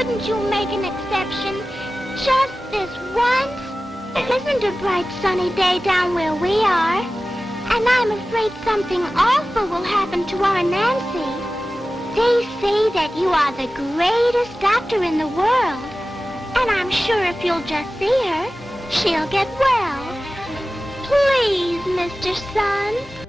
Couldn't you make an exception? Just this once? It isn't a bright sunny day down where we are. And I'm afraid something awful will happen to our Nancy. They say that you are the greatest doctor in the world. And I'm sure if you'll just see her, she'll get well. Please, Mr. Sun.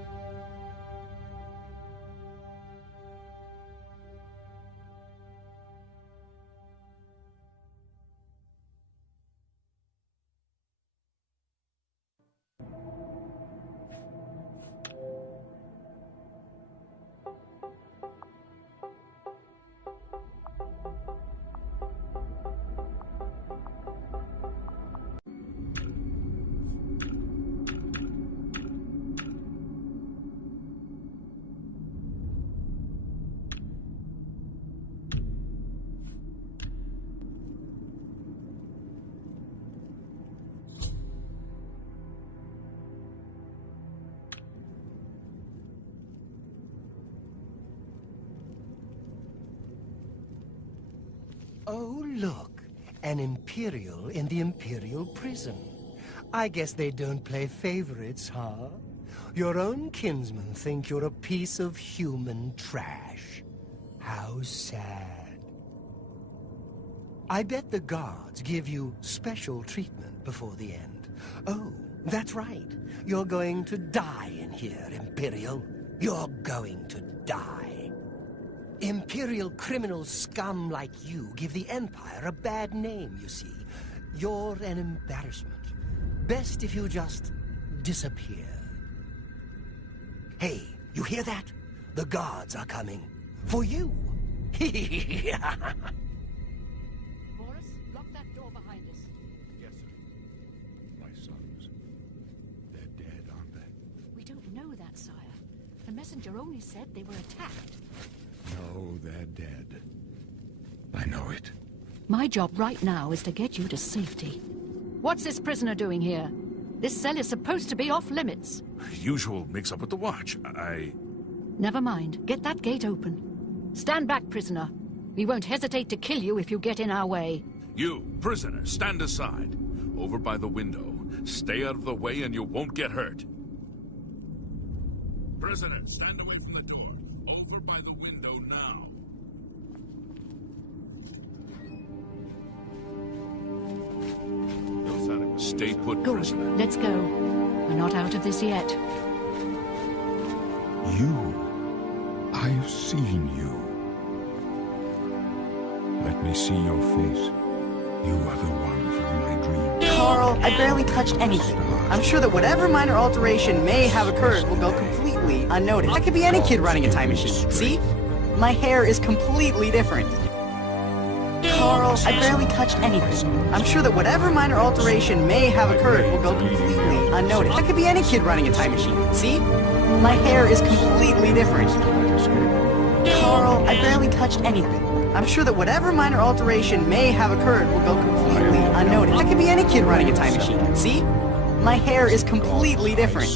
Oh, look. An Imperial in the Imperial prison. I guess they don't play favorites, huh? Your own kinsmen think you're a piece of human trash. How sad. I bet the guards give you special treatment before the end. Oh, that's right. You're going to die in here, Imperial. You're going to die. Imperial criminal scum like you give the Empire a bad name, you see. You're an embarrassment. Best if you just disappear. Hey, you hear that? The guards are coming. For you. Morris, lock that door behind us. Yes, sir. My sons. They're dead, aren't they? We don't know that, sire. The messenger only said they were attacked. No, they're dead. I know it. My job right now is to get you to safety. What's this prisoner doing here? This cell is supposed to be off limits. Usual mix-up with the watch. Never mind. Get that gate open. Stand back, prisoner. We won't hesitate to kill you if you get in our way. You, prisoner, stand aside. Over by the window. Stay out of the way and you won't get hurt. Prisoner, stand away from the door. Over by the window now. No sign of... Stay put, Good. prisoner. Let's go. We're not out of this yet. You. I've seen you. Let me see your face. You are the one from my dream. Carl, I barely touched anything. I'm sure that whatever minor alteration may have occurred will go completely unnoticed. I could be any kid running a time machine. See? My hair is completely different. Carl, I barely touched anything. I'm sure that whatever minor alteration may have occurred will go completely unnoticed. I could be any kid running a time machine. See? My hair is completely different. Carl, I barely touched anything. I'm sure that whatever minor alteration may have occurred will go completely unnoticed. I could be any kid running a time machine. See? My hair is completely different.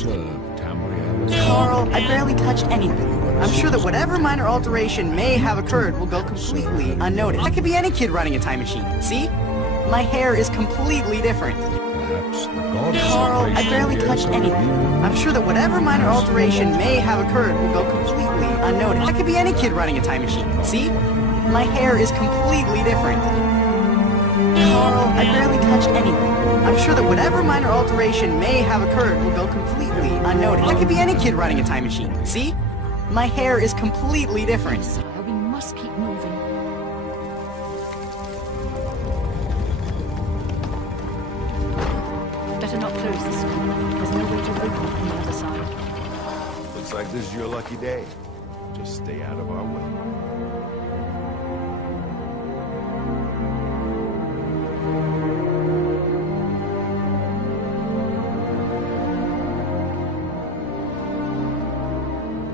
Carl, I barely touched anything. I'm sure that whatever minor alteration may have occurred will go completely unnoticed. I could be any kid running a time machine. See? My hair is completely different. Carl, I barely touched anything. I'm sure that whatever minor alteration may have occurred will go completely unnoticed. I could be any kid running a time machine. See? My hair is completely different. Carl, I barely touched anything. I'm sure that whatever minor alteration may have occurred will go completely unnoticed. I could be any kid running a time machine. See? My hair is completely different. Sire, we must keep moving. Better not close this door. There's no way to open it from the other side. Looks like this is your lucky day. Just stay out of our way.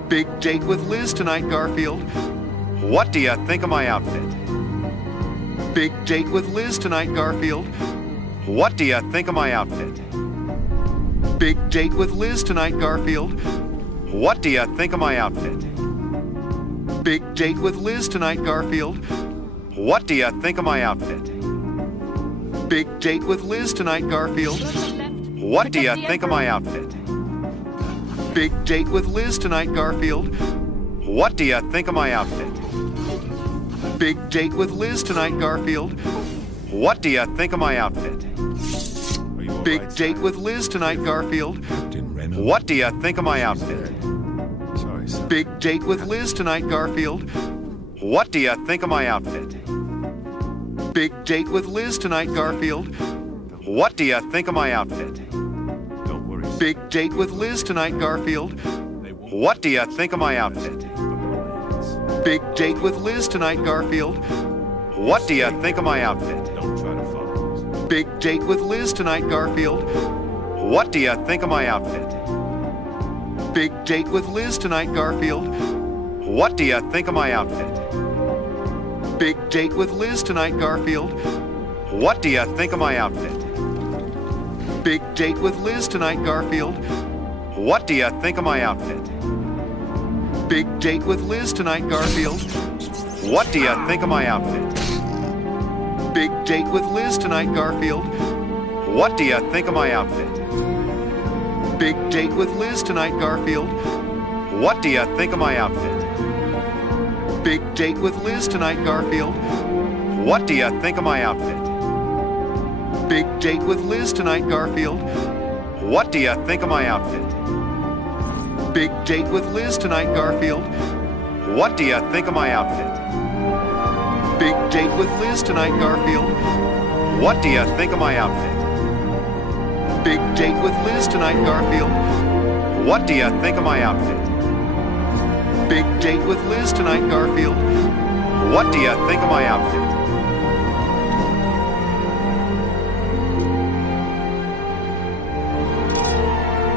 Big date with Liz tonight, Garfield. What do you think of my outfit? Big date with Liz tonight, Garfield. What do you think of my outfit? Big date with Liz tonight, Garfield. What do you think of my outfit? Big date with Liz tonight, Garfield. What do you think of my outfit? Big date with Liz tonight, Garfield. What do you think of my outfit? Big date with Liz tonight, Garfield. What do you think of my outfit? Big date with Liz tonight, Garfield. What do you think of my outfit? Big date with Liz tonight, Garfield. What do you think of my outfit? Sorry, son. Big date with Liz tonight, Garfield. What do you think of my outfit? Big date with Liz tonight, Garfield. What do you think of my outfit? Don't worry. Big date with Liz tonight, Garfield. What do you think of my outfit? Big date with Liz tonight, Garfield. What do you think of my outfit? Don't try to follow us. Big date with Liz tonight, Garfield. What do you think of my outfit? Big date with Liz tonight, Garfield. What do you think of my outfit? Big date with Liz tonight, Garfield. What do you think of my outfit? Big date with Liz tonight, Garfield. What do you think of my outfit? Big date with Liz tonight, Garfield. What do you think of my outfit? Big date with Liz tonight, Garfield. What do you think of my outfit? Big date with Liz tonight, Garfield. What do you think of my outfit? Big date with Liz tonight, Garfield. What do you think of my outfit? Big date with Liz tonight, Garfield. What do you think of my outfit? Big date with Liz tonight, Garfield. What do you think of my outfit? Big date with Liz tonight, Garfield. What do you think of my outfit? Big date with Liz tonight, Garfield. What do you think of my outfit? Big date with Liz tonight, Garfield. What do you think of my outfit?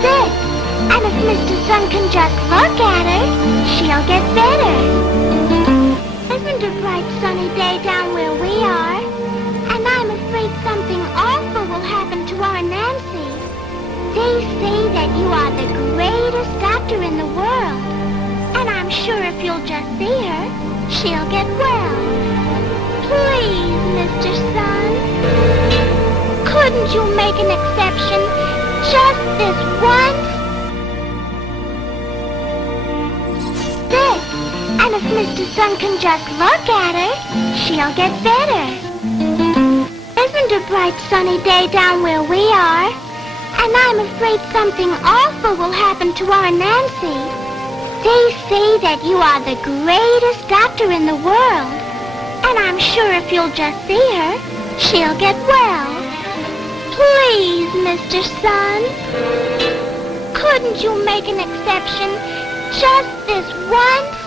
This. And if Mr. Sun can just look at her, she'll get better. Isn't a bright sunny day down where we are? And I'm afraid something awful will happen to our Nancy. They say that you are the greatest doctor in the world. And I'm sure if you'll just see her, she'll get well. Please, Mr. Sun. Couldn't you make an exception? Just this once? This. And if Mr. Sun can just look at her, she'll get better. Isn't a bright sunny day down where we are? And I'm afraid something awful will happen to our Nancy. They say that you are the greatest doctor in the world. And I'm sure if you'll just see her, she'll get well. Please, Mr. Sun. Couldn't you make an exception? Just this once?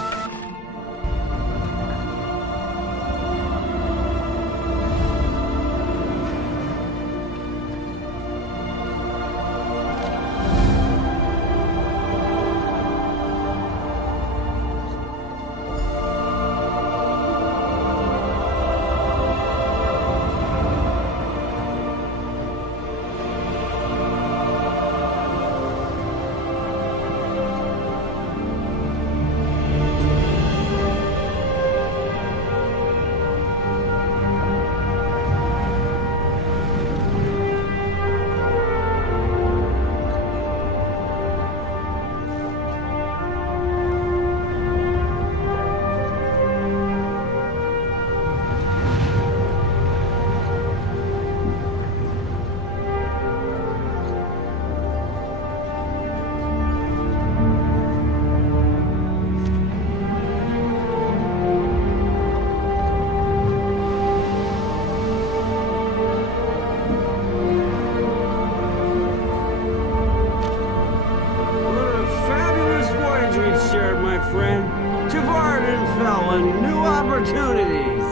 Opportunities.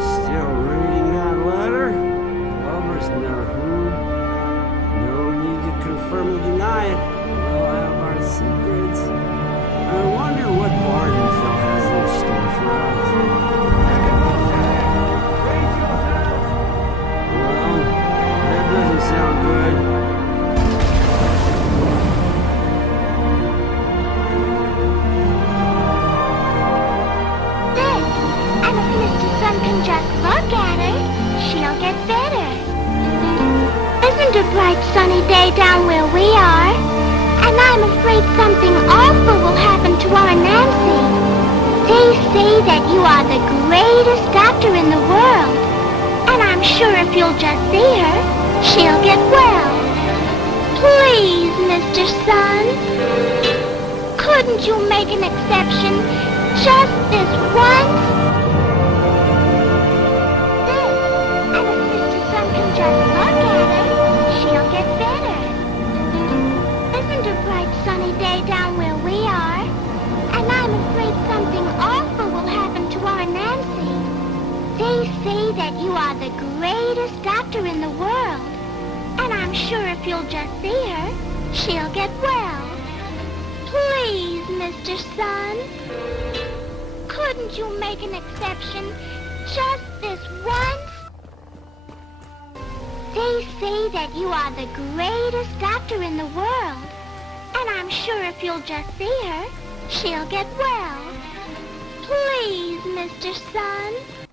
Still reading that letter? Lover's note, No need to confirm or deny it. We'll have our secrets. I wonder what Vardenfell has in store for us. Well, that doesn't sound good. Can bright sunny day down where we are, and I'm afraid something awful will happen to our Nancy. They say that you are the greatest doctor in the world, and I'm sure if you'll just see her, she'll get well. Please, Mr. Sun, couldn't you make an exception just this once? And if Mr. Sun can just look at her, she'll get better. Isn't a bright sunny day down where we are? And I'm afraid something awful will happen to our Nancy. They say that you are the greatest doctor in the world. And I'm sure if you'll just see her, she'll get well. Please, Mr. Sun, couldn't you make an exception just this once? They say that you are the greatest doctor in the world. And I'm sure if you'll just see her, she'll get well. Please, Mr. Sun.